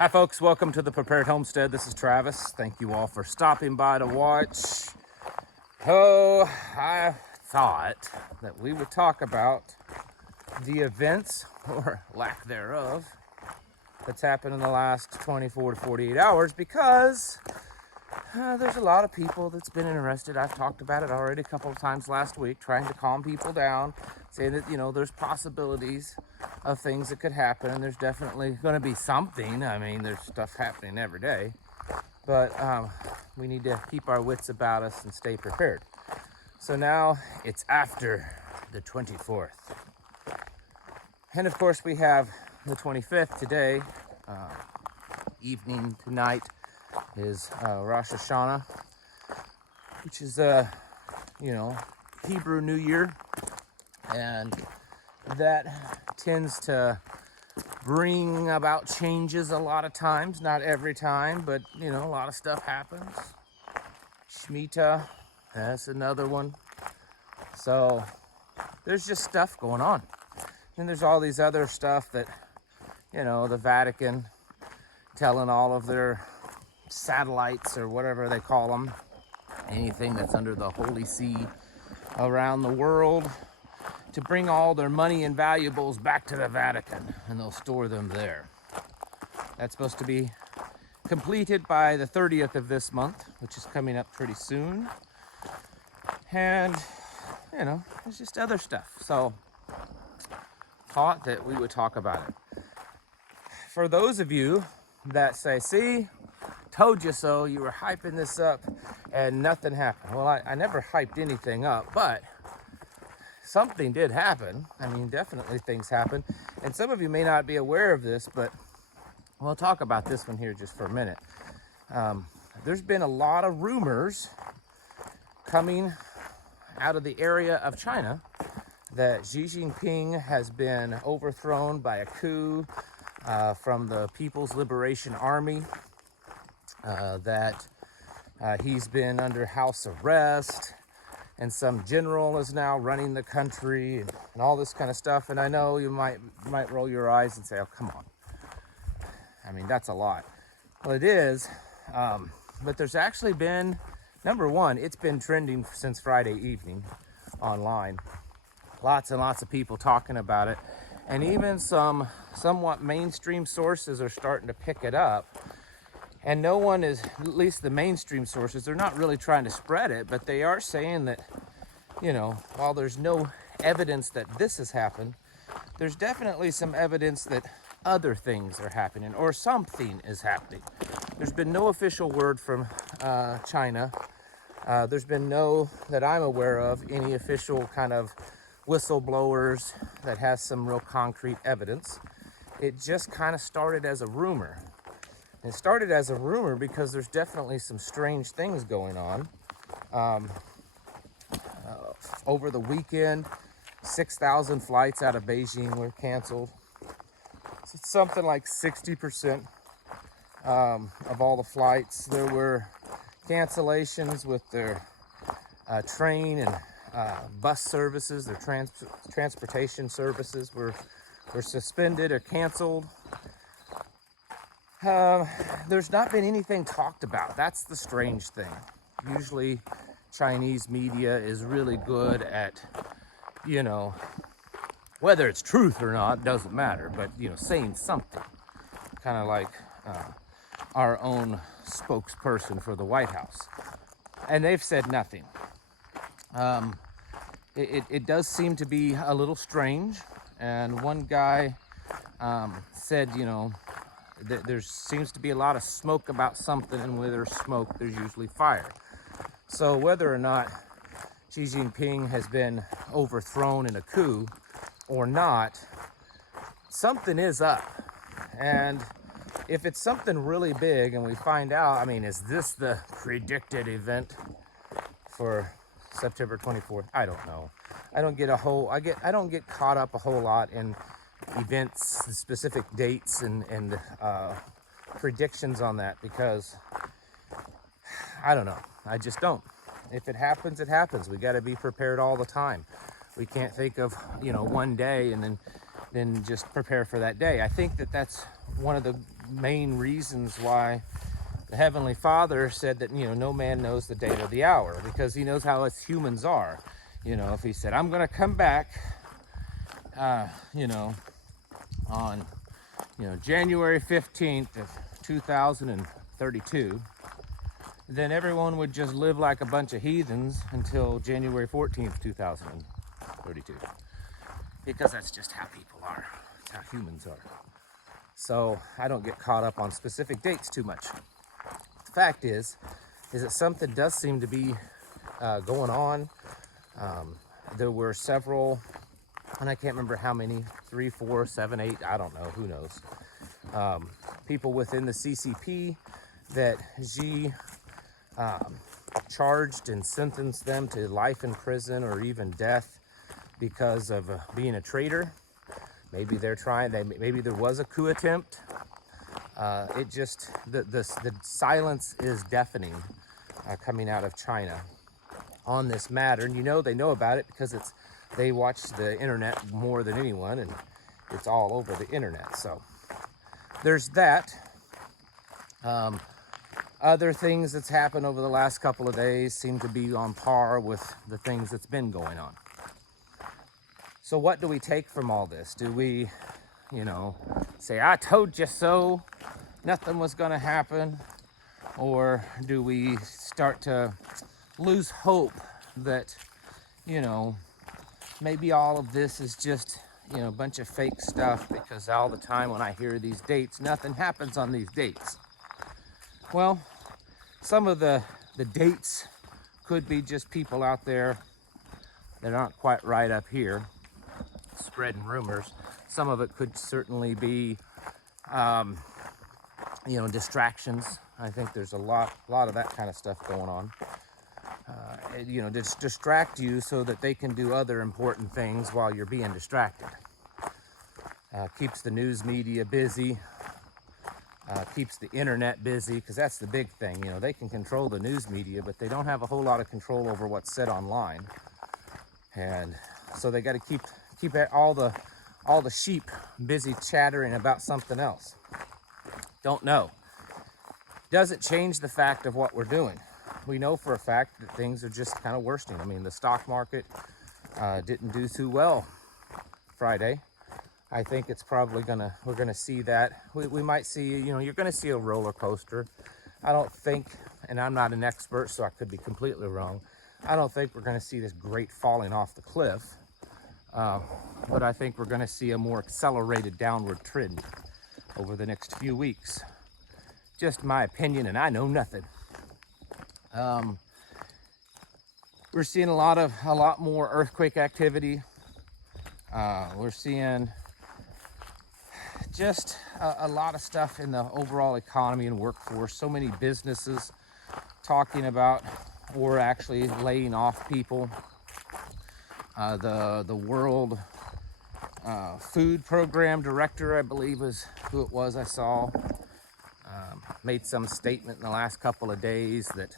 Hi folks, welcome to the Prepared Homestead. This is Travis. Thank you all for stopping by to watch. Oh, I thought that we would talk about the events, or lack thereof, that's happened in the last 24 to 48 hours because there's a lot of people that's been interested. I've talked about it already a couple of times last week, trying to calm people down, saying that, there's possibilities of things that could happen, and there's definitely going to be something. I mean, there's stuff happening every day, but we need to keep our wits about us and stay prepared. So now it's after the 24th. And of course, we have the 25th today. Evening tonight is Rosh Hashanah, which is Hebrew New Year, and that tends to bring about changes a lot of times. Not every time, but a lot of stuff happens. Shemitah, that's another one. So there's just stuff going on. And there's all these other stuff that, the Vatican telling all of their satellites, or whatever they call them, anything that's under the Holy See around the world, to bring all their money and valuables back to the Vatican, and they'll store them there. That's supposed to be completed by the 30th of this month, which is coming up pretty soon. And, there's just other stuff. So, thought that we would talk about it. For those of you that say, see, told you so, you were hyping this up and nothing happened. Well, I never hyped anything up, but something did happen. I mean, definitely things happen. And some of you may not be aware of this, but we'll talk about this one here just for a minute. There's been a lot of rumors coming out of the area of China that Xi Jinping has been overthrown by a coup from the People's Liberation Army, that he's been under house arrest, and some general is now running the country, and all this kind of stuff. And I know you might roll your eyes and say, oh, come on. I mean, that's a lot. Well, it is, but there's actually been, number one, it's been trending since Friday evening online. Lots and lots of people talking about it. And even some somewhat mainstream sources are starting to pick it up. And no one is, at least the mainstream sources, they're not really trying to spread it, but they are saying that, while there's no evidence that this has happened, there's definitely some evidence that other things are happening, or something is happening. There's been no official word from China. There's been no, that I'm aware of, any official kind of whistleblowers that has some real concrete evidence. It just kind of started as a rumor. It started as a rumor because there's definitely some strange things going on. Over the weekend, 6,000 flights out of Beijing were canceled. So it's something like 60% of all the flights. There were cancellations with their train and bus services. Their transportation services were suspended or canceled. There's not been anything talked about. That's the strange thing. Usually Chinese media is really good at, whether it's truth or not, doesn't matter, but, saying something. Kind of like our own spokesperson for the White House. And they've said nothing. It does seem to be a little strange. And one guy said, there seems to be a lot of smoke about something, and where there's smoke, there's usually fire. So whether or not Xi Jinping has been overthrown in a coup or not, something is up. And if it's something really big and we find out, I mean, is this the predicted event for September 24th? I don't know. I don't get caught up a whole lot in events, specific dates, and predictions on that, because I don't know. I just don't. If it happens, it happens. We got to be prepared all the time. We can't think of, one day and then just prepare for that day. I think that that's one of the main reasons why the Heavenly Father said that, no man knows the day or the hour, because he knows how us humans are. If he said, I'm going to come back, on, January 15th of 2032, then everyone would just live like a bunch of heathens until January 14th, 2032. Because that's just how people are. That's how humans are. So I don't get caught up on specific dates too much. The fact is that something does seem to be going on. There were several, and I can't remember how many, 3, 4, 7, 8, I don't know, who knows. People within the CCP that Xi charged and sentenced them to life in prison or even death because of being a traitor. Maybe maybe there was a coup attempt. The silence is deafening coming out of China on this matter. And they know about it because they watch the internet more than anyone, and it's all over the internet. So there's that. Other things that's happened over the last couple of days seem to be on par with the things that's been going on. So what do we take from all this? Do we, say, I told you so, nothing was going to happen? Or do we start to lose hope that, maybe all of this is just, a bunch of fake stuff, because all the time when I hear these dates, nothing happens on these dates? Well, some of the dates could be just people out there that aren't quite right up here spreading rumors. Some of it could certainly be, distractions. I think there's a lot of that kind of stuff going on. Just distract you so that they can do other important things while you're being distracted. Keeps the news media busy. Keeps the internet busy, because that's the big thing. They can control the news media, but they don't have a whole lot of control over what's said online. And so they got to keep all the sheep busy chattering about something else. Don't know. Doesn't change the fact of what we're doing. We know for a fact that things are just kind of worsening. I mean, the stock market didn't do too well Friday. I think it's probably we're gonna see that. We might see, you're gonna see a roller coaster. I don't think, and I'm not an expert, so I could be completely wrong. I don't think we're gonna see this great falling off the cliff, but I think we're gonna see a more accelerated downward trend over the next few weeks. Just my opinion, and I know nothing. We're seeing a lot more earthquake activity. We're seeing just a lot of stuff in the overall economy and workforce. So many businesses talking about or actually laying off people. The World Food Program Director, I believe is who it was I saw, made some statement in the last couple of days that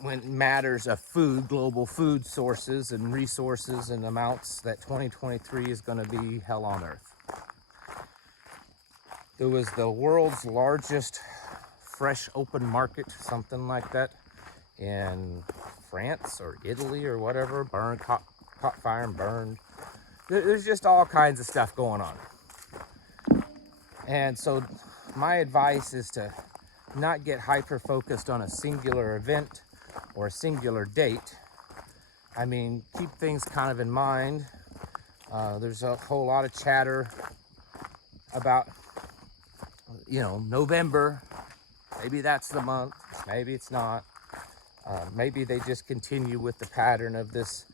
when matters of food, global food sources and resources and amounts, that 2023 is going to be hell on earth. There was the world's largest fresh open market, something like that, in France or Italy or whatever, caught fire and burned. There's just all kinds of stuff going on. And so my advice is to not get hyper-focused on a singular event or a singular date. I mean, keep things kind of in mind. There's a whole lot of chatter about, November. Maybe that's the month. Maybe it's not. Maybe they just continue with the pattern of this,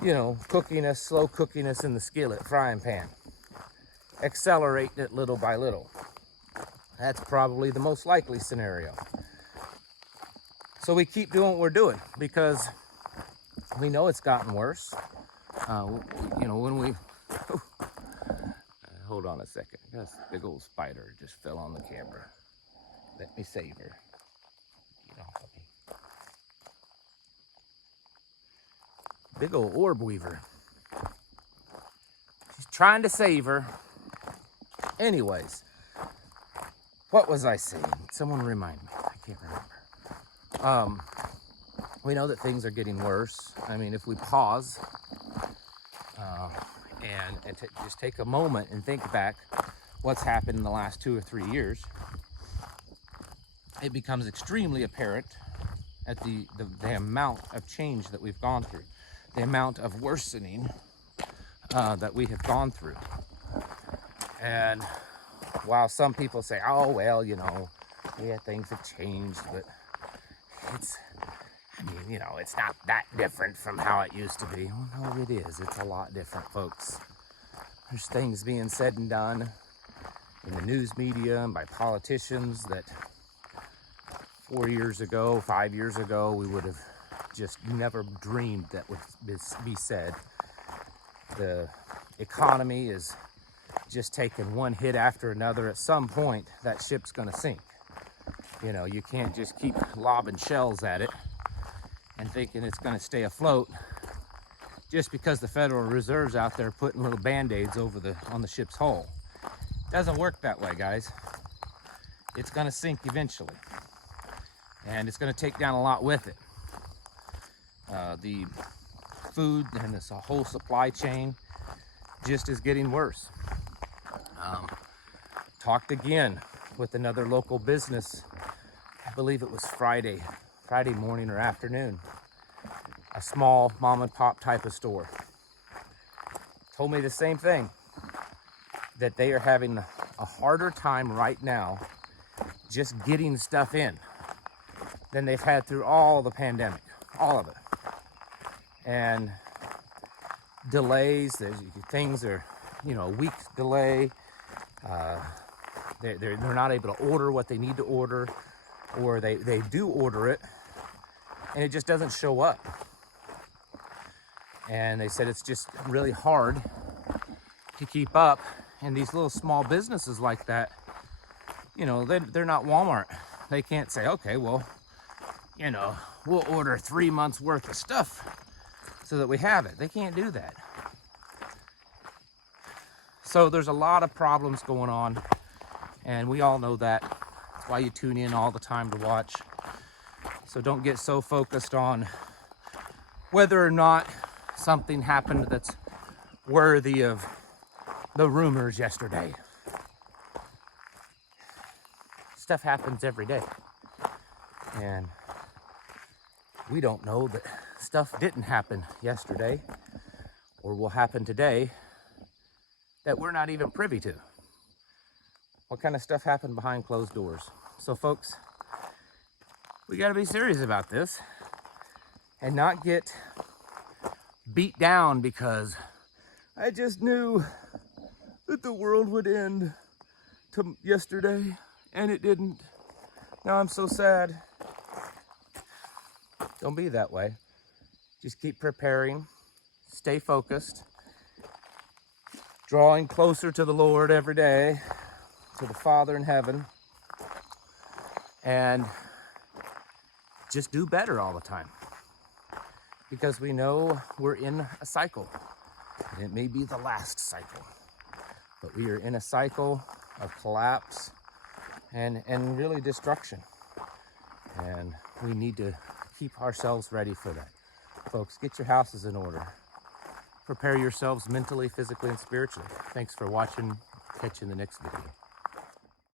slow cooking us in the skillet, frying pan. Accelerating it little by little. That's probably the most likely scenario. So we keep doing what we're doing because we know it's gotten worse. When we... hold on a second. This big old spider just fell on the camera. Let me save her. Get off of me. Big old orb weaver. She's trying to save her. Anyways, what was I saying? Someone remind me. I can't remember. We know that things are getting worse. I mean, if we pause and just take a moment and think back what's happened in the last 2 or 3 years, it becomes extremely apparent at the amount of change that we've gone through, the amount of worsening that we have gone through. And while some people say, oh, well, you know, yeah, things have changed, but it's not that different from how it used to be. Well, no, it is. It's a lot different, folks. There's things being said and done in the news media and by politicians that 4 years ago, 5 years ago, we would have just never dreamed that would be said. The economy is just taking one hit after another. At some point, that ship's going to sink. You know, you can't just keep lobbing shells at it and thinking it's going to stay afloat just because the Federal Reserve's out there putting little band-aids on the ship's hull. It doesn't work that way, guys. It's going to sink eventually, and it's going to take down a lot with it. The food and this whole supply chain just is getting worse. Talked again with another local business. I believe it was Friday morning or afternoon. A small mom and pop type of store told me the same thing, that they are having a harder time right now just getting stuff in than they've had through all the pandemic, all of it. And delays, things are, a week delay. They're not able to order what they need to order, or they do order it and it just doesn't show up. And they said it's just really hard to keep up. And these little small businesses like that, they're not Walmart. They can't say, okay, well, we'll order 3 months worth of stuff so that we have it. They can't do that. So there's a lot of problems going on, and we all know that. That's why you tune in all the time to watch. So don't get so focused on whether or not something happened that's worthy of the rumors yesterday. Stuff happens every day. And we don't know that stuff didn't happen yesterday or will happen today that we're not even privy to. What kind of stuff happened behind closed doors? So folks, we got to be serious about this and not get beat down because I just knew that the world would end yesterday and it didn't. Now I'm so sad. Don't be that way. Just keep preparing, stay focused, drawing closer to the Lord every day, to the Father in heaven, and just do better all the time. Because we know we're in a cycle, and it may be the last cycle, but we are in a cycle of collapse and really destruction. And we need to keep ourselves ready for that. Folks, get your houses in order. Prepare yourselves mentally, physically, and spiritually. Thanks for watching. Catch you in the next video.